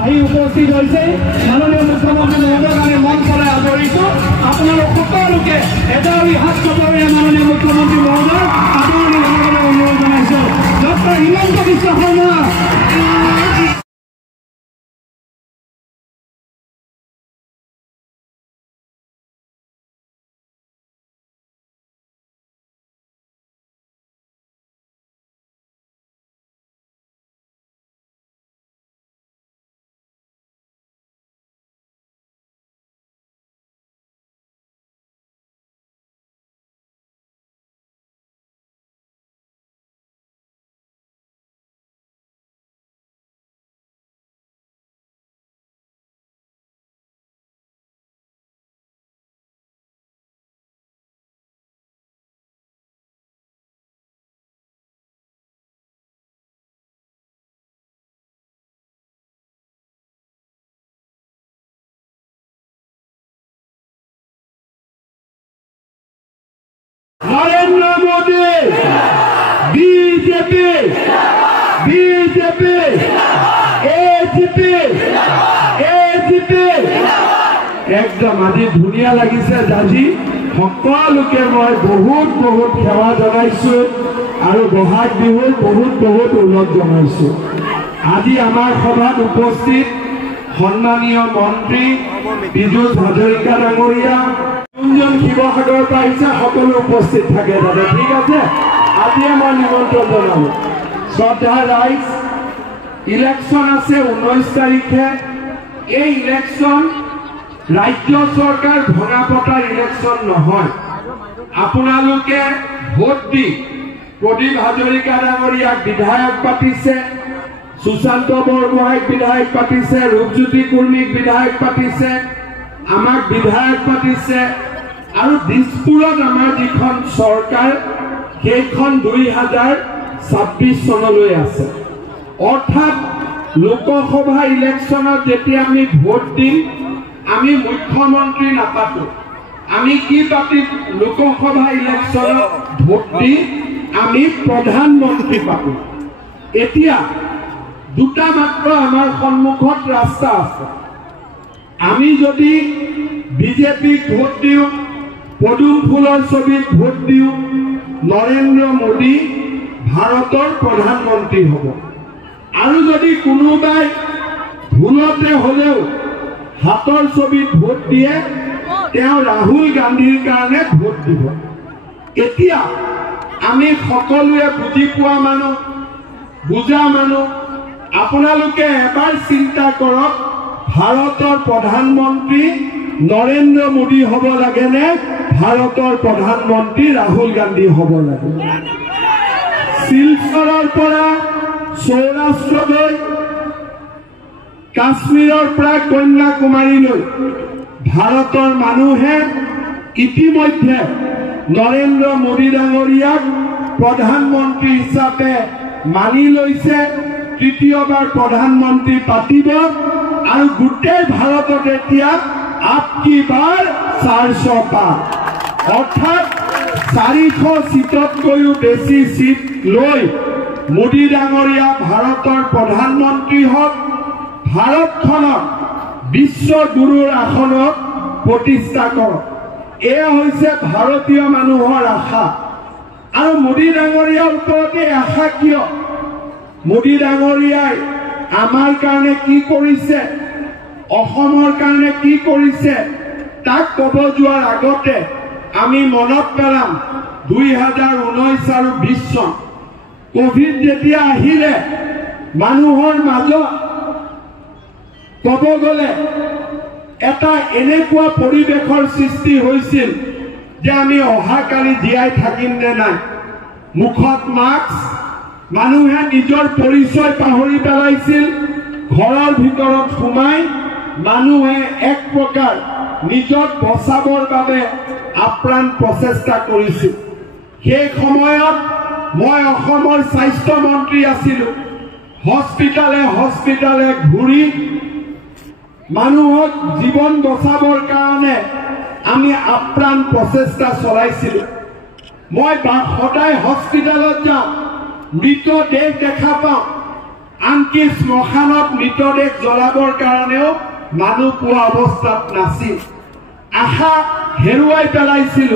উপস্থিত হয়েছে মাননীয় মুখ্যমন্ত্ৰী মহোদয় আমি মন কৰে আদৰিত আপনাৰা সকলকে এটা হাত চপাৰে মাননীয় মুখ্যমন্ত্ৰী মহোদয় আদৰণি জনাবলৈ অনুৰোধ জনাইছো doctor Himanta Biswa Sarma Narendra Modi BJP BJP AGP AGP एकदम আজি ধুনিয়া লাগিছে জাজি সকলোকে মই বহুত বহুত সেৱা জনাইছো আৰু বহাগ বিহুৰ বহুত বহুত উল্লেখ জনাইছো আজি আমাৰ সভাত উপস্থিত সন্মানীয় মন্ত্ৰী বিজুল হাজৰিকা ডাঙৰীয়া কোনজন শিৱসাগৰ পাইছে সকলো উপস্থিত থাকে দাদা ঠিক আছে আজি মই নিমন্ত্ৰণ জনাব শ্ৰদ্ধা ৰাইজ ইলেকশ্যন আছে 19 তাৰিখে এই ইলেকশ্যন ৰাজ্য চৰকাৰ ভঙা পতাৰ ইলেকশ্যন নহয় আপোনালোকে ভোট দি প্ৰদীপ হাজৰিকা ডাঙৰীয়াক বিধায়ক পাতিছে সুশান্ত বৰগোহাঁইক বিধায়ক পাতিছে ৰূপজ্যোতি কুৰ্মীক বিধায়ক পাতিছে আমাক বিধায়ক পাতিছে আৰু দিছপুৰত আমাৰ যিখন চৰকাৰ সেইখন 2026 চনলৈ আছে অৰ্থাৎ লোকসভা ইলেকশ্যনত যেতিয়া আমি ভোট দিম আমি মুখ্যমন্ত্ৰী নাপাতো আমি কি পাতিম লোকসভা ইলেকশ্যনত ভোট দি আমি প্ৰধানমন্ত্ৰী পাতো এতিয়া দুটা মাত্ৰ আমাৰ সন্মুখত ৰাস্তা আছে আমি যদি বিজেপিক ভোট দিও পদুম ফুলৰ ছবিত ভোট দিও নৰেন্দ্ৰ মোদী ভাৰতৰ প্ৰধানমন্ত্ৰী হ'ব আৰু যদি কোনোবাই ভুলতে হলেও হাতৰ ছবিত ভোট দিয়ে তেওঁ ৰাহুল গান্ধীৰ কাৰণে ভোট দিব এতিয়া আমি সকলোৱে বুজি পোৱা মানুহ বুজা মানুহ আপোনালোকে এবাৰ চিন্তা কৰক ভাৰতৰ প্ৰধানমন্ত্ৰী নৰেন্দ্ৰ মোদী হ'ব লাগে নে ভাৰতৰ প্ৰধানমন্ত্ৰী ৰাহুল গান্ধী হ'ব লাগে শিলচৰৰ পৰা সৌৰাষ্ট্ৰলৈ কাশ্মীৰৰ পৰা কন্যাকুমাৰীলৈ ভাৰতৰ মানুহে ইতিমধ্যে নৰেন্দ্ৰ মোদী ডাঙৰীয়াক প্ৰধানমন্ত্ৰী হিচাপে মানি লৈছে তৃতীয়বাৰ প্ৰধানমন্ত্ৰী পাতিব আৰু গোটেই ভাৰতত এতিয়া আপকি বাৰ 400 পাৰ অৰ্থাৎ 400 সিটতকৈও বেছি সিট লৈ মোদী ডাঙৰীয়া ভাৰতৰ প্ৰধানমন্ত্ৰী হওক ভাৰতখনক বিশ্বগুৰুৰ আসনত প্ৰতিষ্ঠা কৰক এয়া হৈছে ভাৰতীয় মানুহৰ আশা আৰু মোদী ডাঙৰীয়াৰ ওপৰতে আশা কিয় মোদী ডাঙৰীয়াই আমাৰ কাৰণে কি কৰিছে অসমৰ কাৰণে কি কৰিছে তাক ক'ব যোৱাৰ আগতে আমি মনত পেলাম 2019 আৰু 20 চন কোভিড যেতিয়া আহিলে মানুহৰ মাজত ক'ব গ'লে এটা এনেকুৱা পৰিৱেশৰ সৃষ্টি হৈছিল যে আমি অহাকালি জীয়াই থাকিম নে নাই মুখত মাস্ক মানুহে নিজৰ পৰিচয় পাহৰি পেলাইছিল ঘৰৰ ভিতৰত সোমাই মানুহে এক প্ৰকাৰ নিজক বচাবৰ বাবে আপ্ৰাণ প্ৰচেষ্টা কৰিছিল সেই সময়ত মই অসমৰ স্বাস্থ্য মন্ত্ৰী আছিলো হস্পিটালে হস্পিটালে ঘূৰি মানুহক জীৱন বচাবৰ কাৰণে আমি আপ্ৰাণ প্ৰচেষ্টা চলাইছিলো মই সদায় হস্পিটালত যাওঁ মৃতদেহ দেখা পাওঁ আনকি শ্মশানত মৃতদেহ জ্বলাবৰ কাৰণেও মানুহ পোৱা অৱস্থাত নাছিল। আশা হেৰুৱাই পেলাইছিল।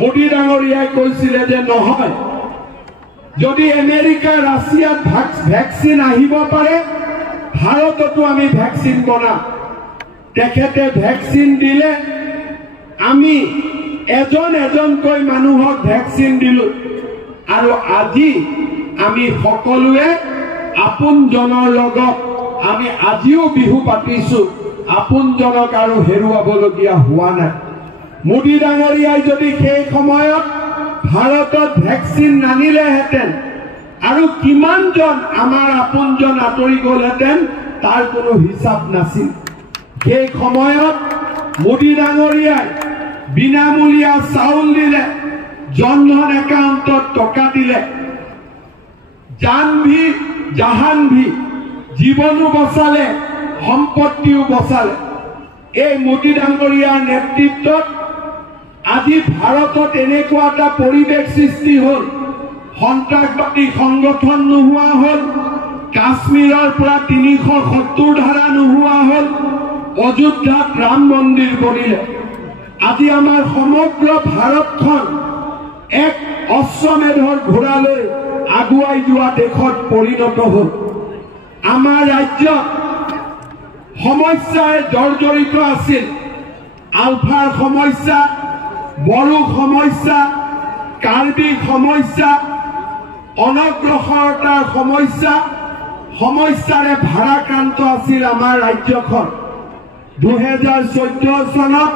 মোদী ডাঙৰীয়াই কৈছিলে যে নহয়, যদি আমেৰিকা ৰাছিয়াত ভেকচিন আহিব পাৰে, ভাৰততো আমি ভেকচিন বনাম। তেখেতে ভেকচিন দিলে, আমি এজন এজনকৈ মানুহক ভেকচিন দিলো। আৰু আজি আমি সকলোৱে আপোনজনৰ লগত আমি আজিও বিহু পাতিছো। আপোনজনক আৰু হেৰুৱাবলগীয়া হোৱা নাই। মোদী ডাঙৰীয়াই যদি সেই সময়ত ভাৰতত ভেকচিন নানিলেহেঁতেন আৰু কিমানজন আমাৰ আপোনজন আঁতৰি গ'লহেঁতেন তাৰ কোনো হিচাপ নাছিল। সেই সময়ত মোদী ডাঙৰীয়াই বিনামূলীয়া চাউল দিলে, জনধন একাউণ্টত টকা দিলে, জাহান ভি জীৱনো বচালে, সম্পত্তিও বচালে। এই মোদী ডাঙৰীয়াৰ নেতৃত্বত আজি ভাৰতত এনেকুৱা এটা পৰিৱেশ সৃষ্টি হ'ল, সন্ত্ৰাসবাদী সংগঠন নোহোৱা হ'ল, কাশ্মীৰৰ পৰা ৩৭০ ধাৰা নোহোৱা হ'ল, অযোধ্যাত ৰাম মন্দিৰ বনিলে। আজি আমাৰ সমগ্ৰ ভাৰতখন এক অশ্বমেধৰ ঘোঁৰালৈ আগুৱাই যোৱা দেশত পৰিণত হ'ল। আমাৰ ৰাজ্যত সমস্যাৰে জৰ্জৰিত আছিল। আলফাৰ সমস্যা, বড়ো সমস্যা, কাৰ্বি সমস্যা, অনগ্ৰসৰতাৰ সমস্যাৰে ভাৰাক্ৰান্ত আছিল আমাৰ ৰাজ্যখন। 2014 চনত